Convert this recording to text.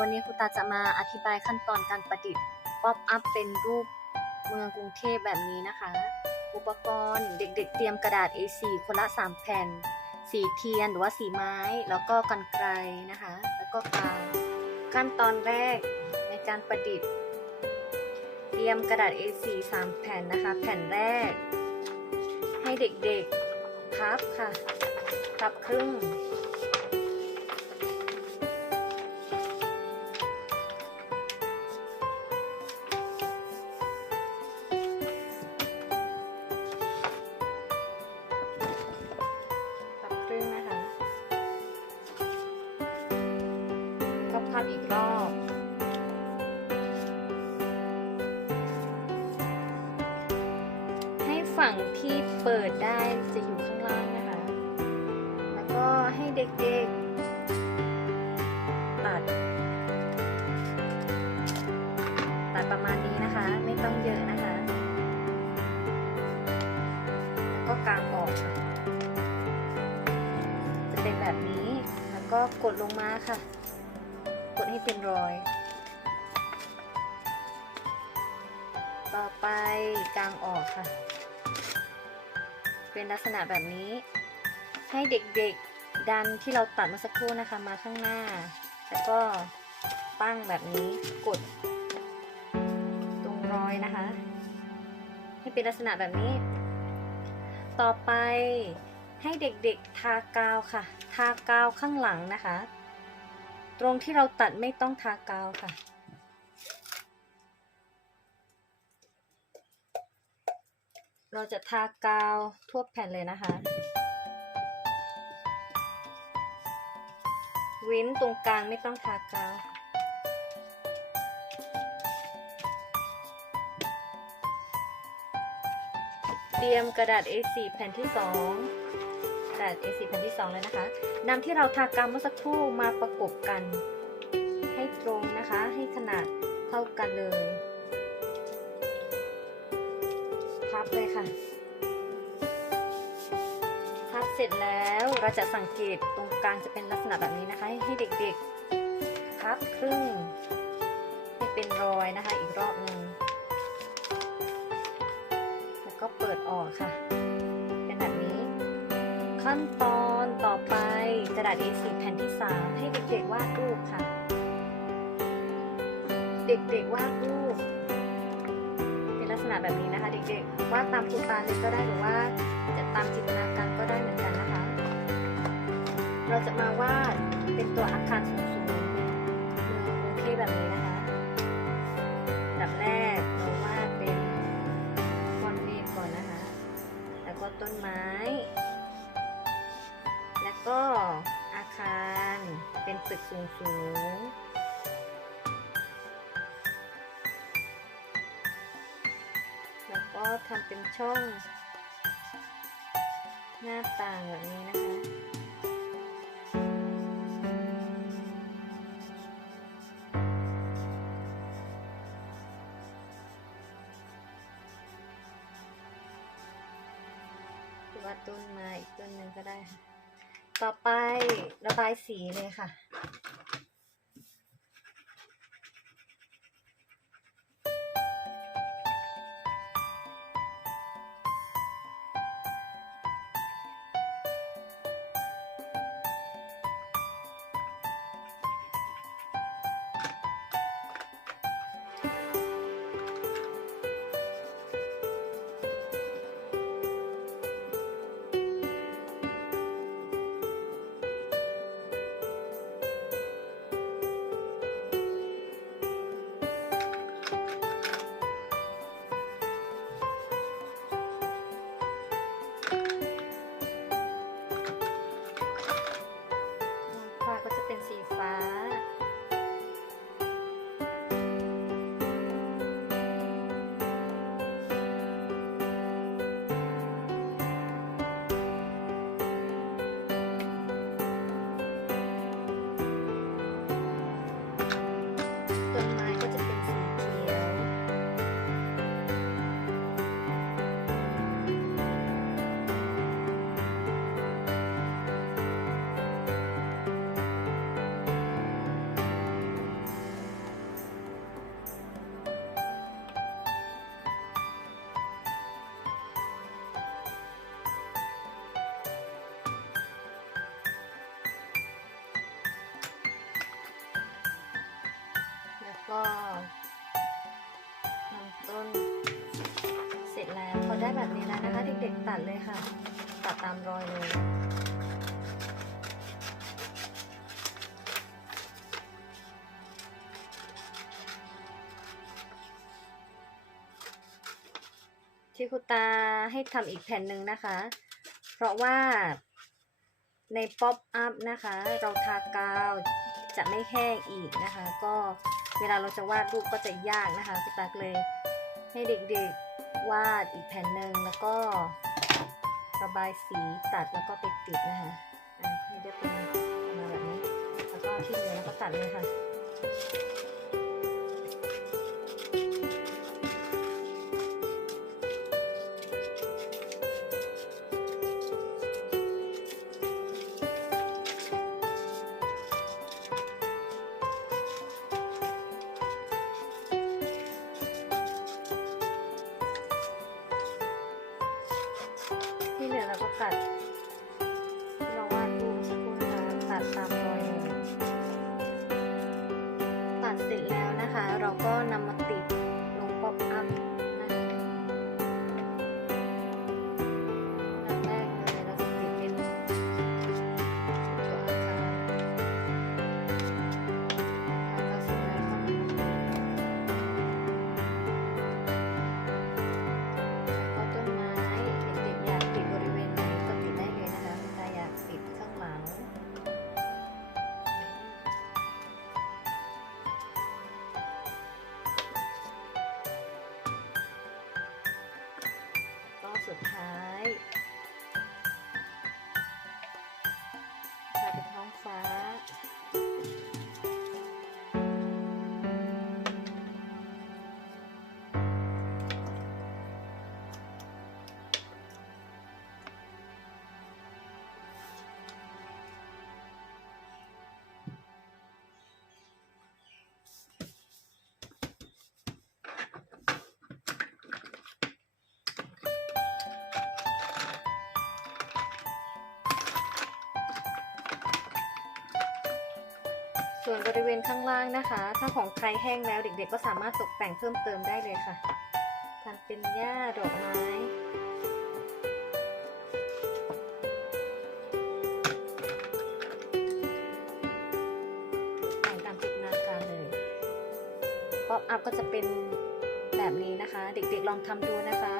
วันนี้ครูตาจะมาอธิบายขั้นตอนการประดิษฐ์ป๊อปอัพเป็นรูปเมืองกรุงเทพแบบนี้นะคะ อุปกรณ์เด็กๆ เตรียมกระดาษ A4 คนละ 3 แผ่น สีเทียนหรือว่าสีไม้ แล้วก็กันไกรนะคะ แล้วก็กาวขั้นตอนแรกในการประดิษฐ์ เตรียมกระดาษ A4 3 แผ่นนะคะ แผ่นแรก ให้เด็กๆพับค่ะพับครึ่ง ฝั่งที่เปิดได้จะอยู่ข้างล่างนะคะ แล้วก็ให้เด็กๆ ตัด ตัดประมาณนี้นะคะ ไม่ต้องเยอะนะคะแล้วก็กางออกค่ะจะเป็นแบบนี้ แล้วก็กดลงมาค่ะ กดให้เป็นรอยต่อไปกางออกค่ะ เป็นลักษณะแบบนี้ ให้เด็กๆดันที่เราตัดมาสักครู่นะคะมาข้างหน้า แล้วก็ตั้งแบบนี้กดตรงรอยนะคะ ให้เป็นลักษณะแบบนี้ ต่อไปให้เด็กๆทากาวค่ะ ทากาวข้างหลังนะคะ ตรงที่เราตัดไม่ต้องทากาวค่ะ เราจะทากาวทั่วแผ่นเลยนะคะ เว้นตรงกลางไม่ต้องทากาวเตรียมกระดาษ A4 แผ่นที่ 2 กระดาษ A4 แผ่นที่ 2 เลยนะคะนำที่เราทากาวเมื่อสักครู่มาประกบกัน ให้ตรงนะคะ ให้ขนาดเท่ากันเลย พับเลยค่ะ พับเสร็จแล้วเราจะสังเกตตรงกลางจะเป็นลักษณะแบบนี้นะคะ ให้เด็กๆ พับครึ่งให้เป็นรอยนะคะอีกรอบหนึ่งแล้วก็เปิดออกค่ะ เป็นแบบนี้ ขั้นตอนต่อไปกระดาษ A4 แผ่นที่ 3 ให้เด็กๆวาดรูปค่ะ เด็กๆวาดรูป ณะแบบนี้นะคะ เด็กๆวาดตามครูตาเลยก็ได้หรือว่าจะตามจินตนาการก็ได้เหมือนกันนะคะ เราจะมาวาดเป็นตัวอาคารสูงๆเมือเทพแบบนี้นะคะอันดับแรกเราวาดเป็นก้อนเมฆก่อนนะคะ แล้วก็ต้นไม้ แล้วก็อาคารเป็นตึกสูง ก็ทำเป็นช่อง หน้าต่างแบบนี้นะคะหรือว่าต้นไม้อีกต้นหนึ่งก็ได้ค่ะ ต่อไประบายสีเลยค่ะ ก็นำต้นเสร็จแล้วพอได้แบบนี้แล้วนะคะเด็กๆตัดเลยค่ะ ตัดตามรอยเลยที่คุณตาให้ทำอีกแผ่นหนึ่งนะคะ เพราะว่าในป๊อปอัพนะคะ เราทากาวจะไม่แห้งอีกนะคะ ก็ เวลาเราจะวาดรูปก็จะยากนะคะพี่ตักเลย ให้เด็กๆวาดอีกแผ่นหนึ่งแล้วก็ระบายสีตัดแล้วก็ไปติดนะคะให้ได้เป็นมาแบบนี้ แล้วก็ที่เหลือแล้วก็ตัดเลยค่ะ ดที่เราวาดรูปสักครู่นะคะตัดตามรอยเลยตัดเสร็จแล้วนะคะ เราก็นำมา ส่วนบริเวณข้างล่างนะคะ ถ้าของใครแห้งแล้วเด็ก ๆ ก็สามารถตกแต่งเพิ่มเติมได้เลยค่ะทำเป็นหญ้าดอกไม้แต่งตามจินตนาการเลยป๊อปอัพก็จะเป็นแบบนี้นะคะ เด็กๆลองทำดูนะคะขอบคุณค่ะ